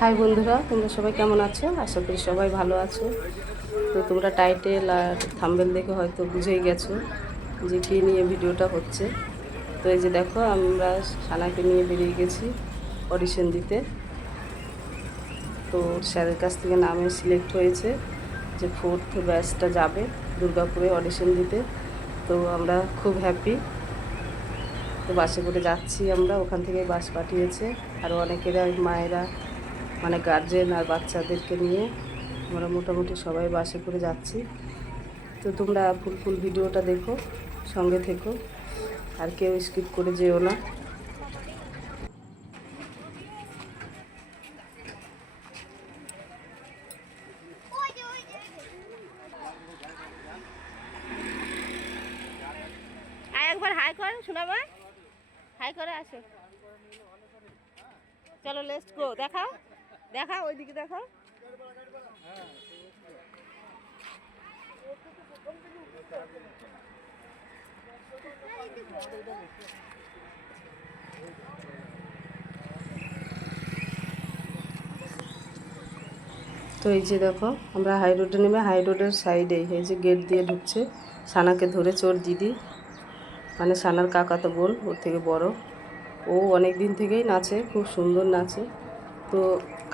High বন্ধুরা, তোমরা সবাই কেমন আছো? আশা করি সবাই ভালো আছো। তো তোমরা টাইটেল আর থাম্বনেল দেখে হয়তো বুঝেই গেছো যে কী নিয়ে ভিডিওটা হচ্ছে। তো এই যে দেখো, আমরা সানাকে নিয়ে বেরিয়ে গেছি অডিশন দিতে। তো স্যারের কাছ থেকে নামে সিলেক্ট হয়েছে যে 4th ব্যাচটা যাবে দুর্গাপুরে অডিশন দিতে। তো আমরা খুব হ্যাপি। তো বাসে করে যাচ্ছি আমরা, ওখান থেকে বাস পাঠিয়েছে। আরও অনেকেরা মায়েরা মানে গার্জেন আর বাচ্চাদেরকে নিয়ে আমরা মোটামুটি সবাই বাসে করে যাচ্ছি। তো তোমরা ফুল ভিডিওটা দেখো, সঙ্গে থেকো, আর কেউ স্কিপ করে যেও না। একবার হাই কর শোনাবা, হাই করে আসো। চলো লেটস গো। দেখাও দেখাও, ওইদিকে দেখাও। তো এই যে দেখো, আমরা হাই রোডে নেমে হাই রোডের সাইডে এই যে গেট দিয়ে ঢুকছে। সানাকে ধরেছে ওর দিদি, মানে সানার কাকাতো বোন, ওর থেকে বড়। ও অনেক দিন থেকেই নাচে, খুব সুন্দর নাচে। তো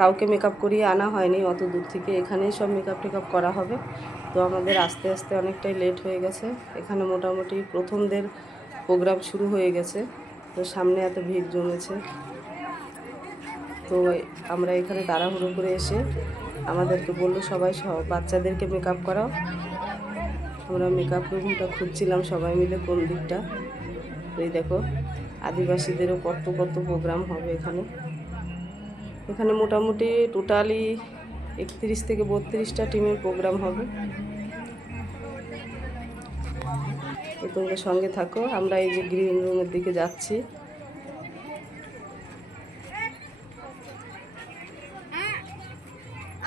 কাউকে মেকআপ করিয়ে আনা হয়নি অত দূর থেকে, এখানেই সব মেকআপ টেকআপ করা হবে। তো আমাদের আস্তে আস্তে অনেকটাই লেট হয়ে গেছে। এখানে মোটামুটি প্রথমদের প্রোগ্রাম শুরু হয়ে গেছে। তো সামনে এত ভিড় জমেছে। তো আমরা এখানে তাড়াহুড়ো করে এসে আমাদেরকে বললো সবাই বাচ্চাদেরকে মেকআপ করাও। আমরা মেকআপ রুমটা খুঁজছিলাম সবাই মিলে কোন দিকটা। তো এই দেখো, আদিবাসীদেরও কত কত প্রোগ্রাম হবে এখানে। এখানে মোটামুটি টোটালি 31 থেকে 32টা টিমের প্রোগ্রাম হবে। তো তোমরা সঙ্গে থাকো। আমরা এই যে গ্রিন রুমের দিকে যাচ্ছি।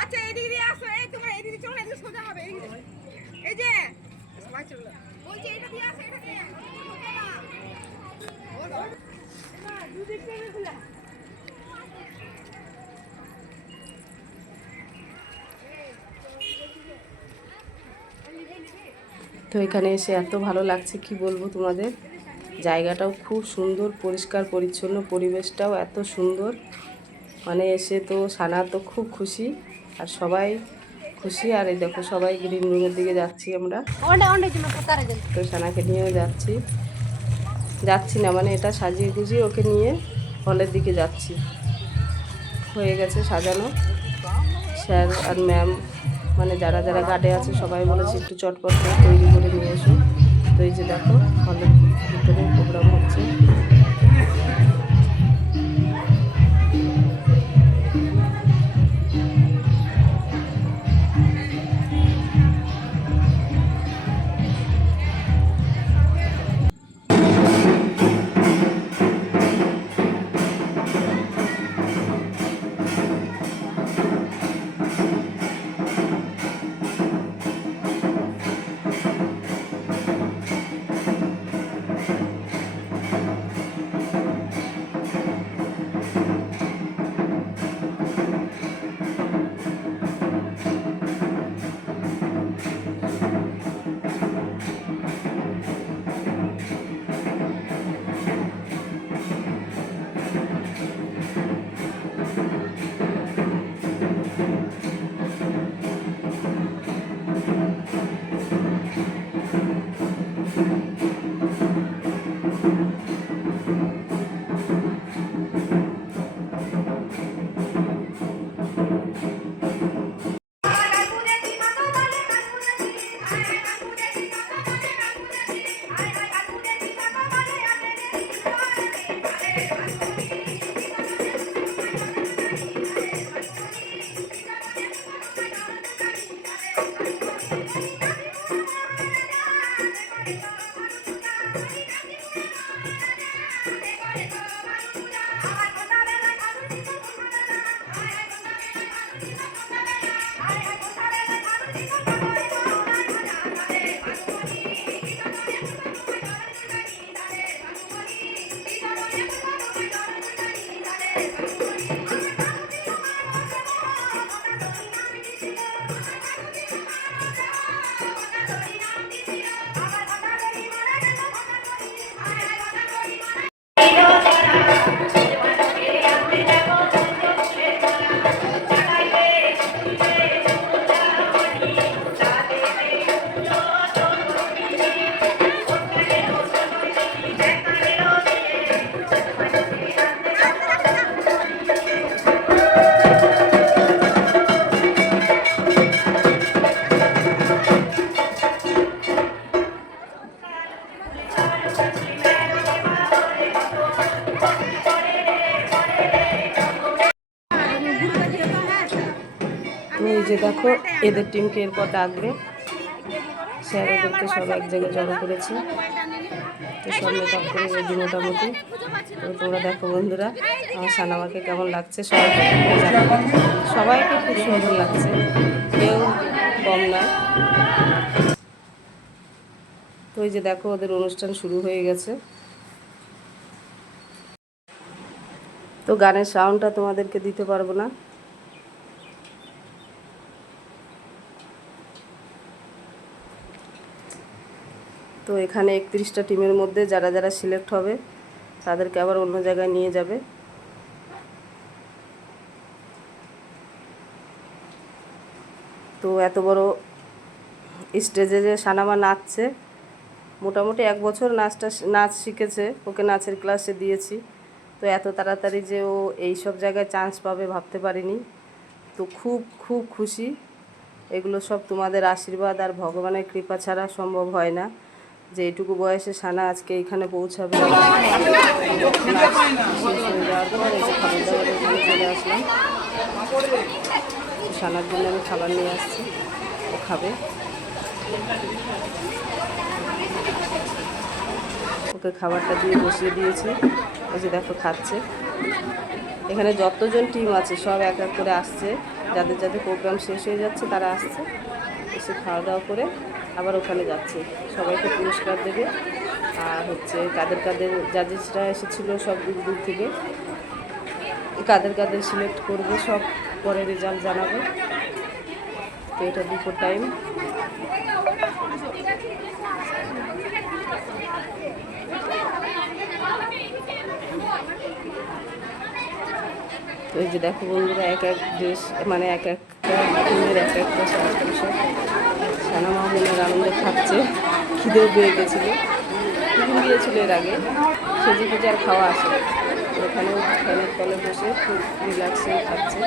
আচ্ছা এদিকে দিয়ে আসো, এই তোমরা এদিকে চলো, এদিকে সোজা হবে। এই যে সবাই চলো, বলছি এটা দিয়ে আসো, এটা দিয়ে দুদিক থেকে খুলে। তো এখানে এসে এত ভালো লাগছে কি বলবো তোমাদের। জায়গাটাও খুব সুন্দর, পরিষ্কার পরিচ্ছন্ন, পরিবেশটাও এত সুন্দর। মানে এসে তো সানা তো খুব খুশি, আর সবাই খুশি। আর এই দেখো, সবাই গ্রিন রুমের দিকে যাচ্ছি আমরা। তো সানাকে নিয়েও যাচ্ছি না, মানে এটা সাজিয়ে গুজিয়ে ওকে নিয়ে হলের দিকে যাচ্ছি। হয়ে গেছে সাজানো। স্যার আর ম্যাম, মানে যারা যারা গার্ডে আছে সবাই বলেছে একটু চটপট করে তৈরি করে নিয়ে এসো। তো এই যে দেখো, হলের ভিতরে প্রোগ্রাম হচ্ছে। এই যে দেখো এদের টিমকে এরপর ডাকবে, স্যার ওদেরকে সব এক জায়গায় জড়ো করেছে। তো সব মেকআপ করে রেডি মোটামুটি। তো তোমরা দেখো বন্ধুরা আমার সানামাকে কেমন লাগছে সবাইকে জানাবে। সবাইকে খুব সুন্দর লাগছে, কেউ কম নয়। তো এই যে দেখো ওদের অনুষ্ঠান শুরু হয়ে গেছে। তো গানের সাউন্ডটা তোমাদেরকে দিতে পারবো না। তো এখানে 31টা টিমের মধ্যে যারা যারা সিলেক্ট হবে তাদেরকে আবার অন্য জায়গায় নিয়ে যাবে। তো এত বড় স্টেজে যে সানামা নাচছে, মোটামুটি 1 বছর নাচ শিখেছে, ওকে নাচের ক্লাসে দিয়েছি। তো এত তাড়াতাড়ি যে ও এই সব জায়গায় চান্স পাবে ভাবতে পারিনি। তো খুব খুব খুশি। এগুলো সব তোমাদের আশীর্বাদ আর ভগবানের কৃপা ছাড়া সম্ভব হয় না যে এইটুকু বয়সে সানা আজকে এখানে পৌঁছাবে। শেষ হয়ে যাওয়ার পর এই যে খাবার দাবারের ওখানে চলে আসলাম। সানার জন্য আমি খাবার নিয়ে আসছি, ও খাবে। ওকে খাবারটা দিয়ে বসিয়ে দিয়েছি, ওই যে দেখো খাচ্ছে। এখানে যতজন টিম আছে সব এক এক করে আসছে, যাদের যাদের প্রোগ্রাম শেষ হয়ে যাচ্ছে তারা আসছে, এসে খাওয়া দাওয়া করে আবার ওখানে যাচ্ছে। সবাইকে পুরস্কার দেবে। আর হচ্ছে কাদের কাদের জাজেসরা এসেছিলো সব দূর দূর থেকে, কাদের কাদের সিলেক্ট করবে সব পরে রেজাল্ট জানাবে। তো এটা দুপুর টাইম। তো এই যে দেখো বন্ধুরা এক এক ড্রেস, মানে এক একটা টিমের এক একটা সাজপোশাক। সানামা মনের আনন্দে খাচ্ছে, খিদেও পেয়ে গেছিলো, টিফিন দিয়েছিল এর আগে, সেজে খুঁজে আর খাওয়া আসে। ওখানেও ফ্যানের তলে বসে খুব রিল্যাক্সে খাচ্ছে।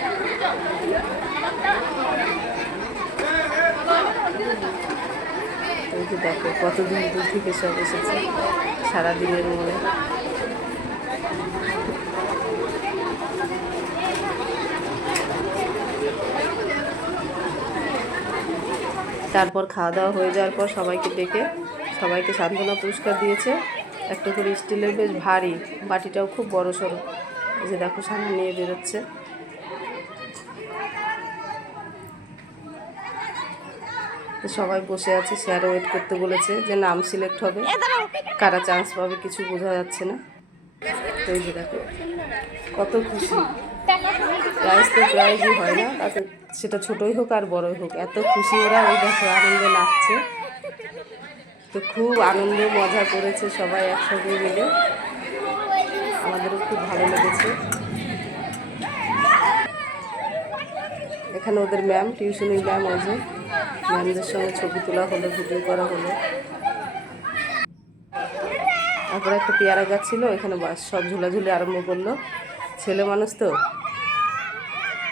ওই যে দেখো কত দূর দূর থেকে সব এসেছে সারাদিনের মনে। তারপর খাওয়া দাওয়া হয়ে যাওয়ার পর সবাইকে ডেকে সবাইকে সান্ত্বনা পুরস্কার দিয়েছে। একটা করে স্টিলের বেশ ভারী, বাটিটাও খুব বড় সড়ো। এই যে দেখো সামনে নিয়ে বেরোচ্ছে। তো সবাই বসে আছে, স্যারও ওয়েট করতে বলেছে যে নাম সিলেক্ট হবে, কারা চান্স পাবে কিছু বোঝা যাচ্ছে না। তো এই যে দেখো কত খুশি। প্রাইজ তো প্রাইজই হয় না, তাতে সেটা ছোটই হোক আর বড়ই হোক, এত খুশি ওরা। ওই দেখো আনন্দে নাচছে। তো খুব আনন্দ মজা করেছে সবাই একসঙ্গে মিলে, আমাদেরও খুব ভালো লেগেছে। এখানে ওদের ম্যাম, টিউশনের ম্যাম, ওই যে ম্যামদের সঙ্গে ছবি তোলা হলো, ভিডিও করা হলো। তারপরে একটা পেয়ারা গাছ ছিল, এখানে বাস সব ঝুলাঝুলি আরম্ভ করলো। ছেলে মানুষ তো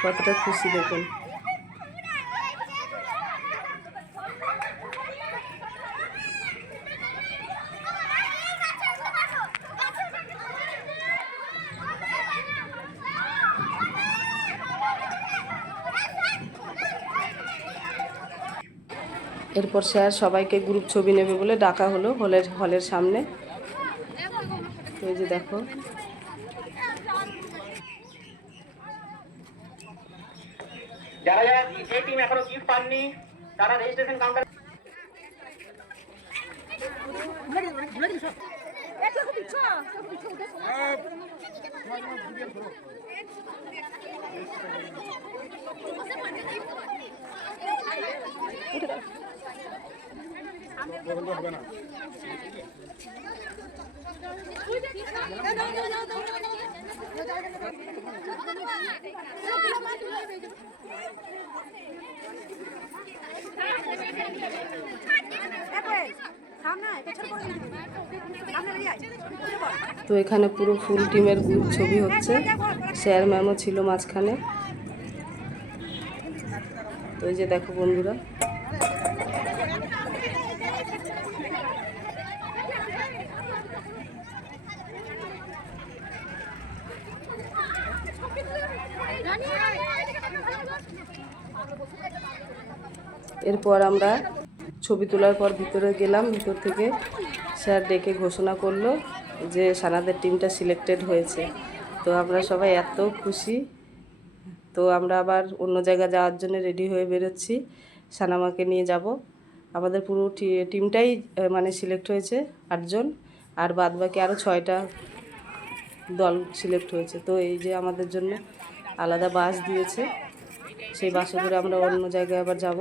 কতটা খুশি দেখুন। এরপর স্যার সবাইকে গ্রুপ ছবি নেবে বলে ডাকা হলো হলের সামনে। তো এই যে দেখো যারা যারা যে টিম এখনো গিফট পাননি তারা রেজিস্ট্রেশন কাউন্টার হবে না। তো এখানে পুরো ফুল টিমের গ্রুপ ছবি হচ্ছে, স্যার ম্যামও ছিল মাঝখানে। তো এই যে দেখো বন্ধুরা এরপর আমরা ছবি তোলার পর ভিতরে গেলাম। ভিতর থেকে স্যার ডেকে ঘোষণা করলো যে সানাদের টিমটা সিলেক্টেড হয়েছে। তো আমরা সবাই এত খুশি। তো আমরা আবার অন্য জায়গায় যাওয়ার জন্য রেডি হয়ে বেরোচ্ছি, সানামাকে নিয়ে যাব। আমাদের পুরো টিমটাই মানে সিলেক্ট হয়েছে 8 জন, আর বাদবাকি আরও 6টা দল সিলেক্ট হয়েছে। তো এই যে আমাদের জন্য আলাদা বাস দিয়েছে, সেই বাসে করে আমরা অন্য জায়গায় আবার যাব।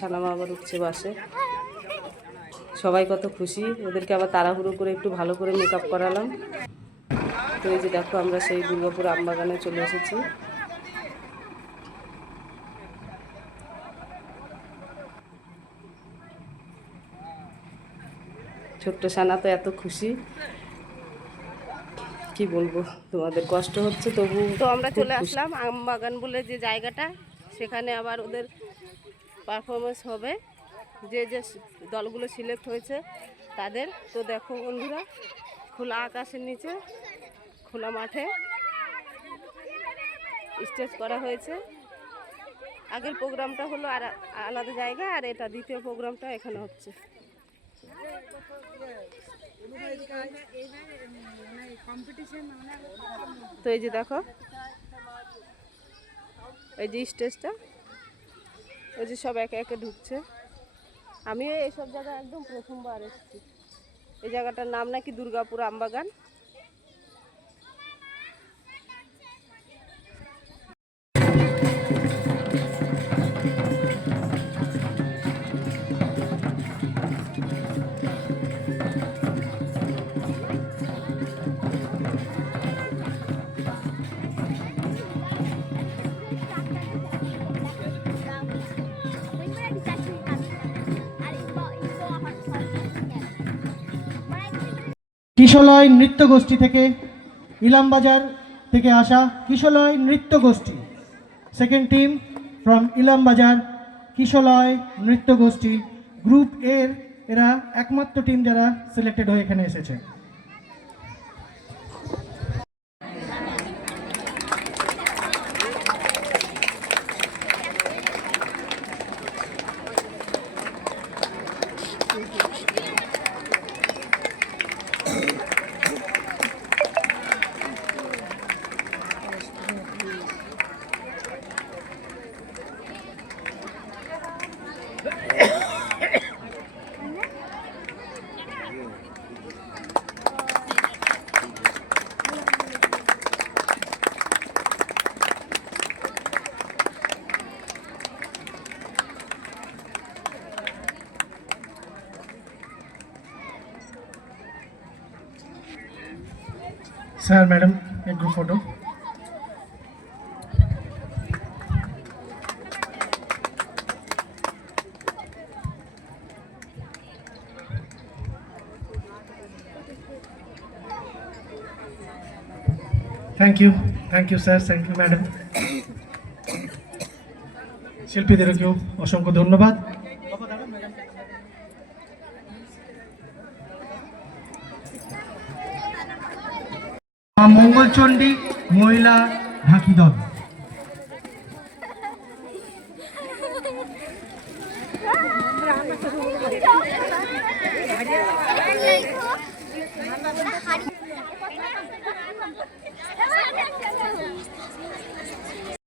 সানামা আবার উঠছে বাসে। সবাই কত খুশি। ওদেরকে আবার তাড়াহুড়ো করে একটু ভালো করে মেকআপ করালাম। তো এই যে দেখো আমরা সেই দুর্গাপুর আমবাগানে চলে এসেছি। ছোট্ট সানা তো এত খুশি, কি বলবো, তোমাদের কষ্ট হচ্ছে তবু। তো আমরা চলে আসলাম আমবাগান বলে যে জায়গাটা, সেখানে আবার ওদের পারফরমেন্স হবে, যে যে দলগুলো সিলেক্ট হয়েছে তাদের। তো দেখো বন্ধুরা, খোলা আকাশের নিচে খোলা মাঠে স্টেজ করা হয়েছে। আগের প্রোগ্রামটা হলো আর আলাদা জায়গায়, আর এটা দ্বিতীয় প্রোগ্রামটা এখানে হচ্ছে। তো এই যে দেখো, এই যে স্টেজটা, ওই যে সব একে একে ঢুকছে। আমিও এইসব জায়গায় একদম প্রথমবার এসেছি। এই জায়গাটার নাম নাকি দুর্গাপুর আমবাগান। কিশলয় নৃত্য গোষ্ঠী থেকে, ইলামবাজার থেকে আসা কিশলয় নৃত্য গোষ্ঠী, সেকেন্ড টিম ফ্রম ইলামবাজার কিশলয় নৃত্য গোষ্ঠী গ্রুপ এর, এরা একমাত্র টিম যারা সিলেক্টেড হয়ে এখানে এসেছে। सर मैडम एक group photo. Thank you sir, thank you madam. শিল্পীদেরকেও অসংখ্য ধন্যবাদ। মঙ্গলচণ্ডী মহিলা ঢাকি দল।